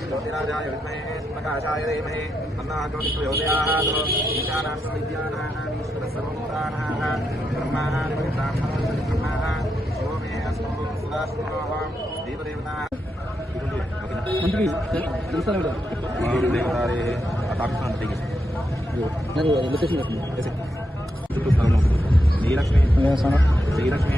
ज्योतिराजाय विद्महे प्रकाशाय धीमहि तन्नः ज्योतिर्प्रचोदयात् ईशानां विद्यानाम् ईश्वरः सर्वभूतानां ब्रह्मादिपरितां ब्रह्मः शिवो मे अस्मो सुदास्मोः देवदेवता देवतारे अताक्षां देंगे నాకు లొకేషన్ చెప్పండి. చుట్టూ స్థలం ఉంటుంది శ్రీలక్ష్మి శ్రీలక్ష్మి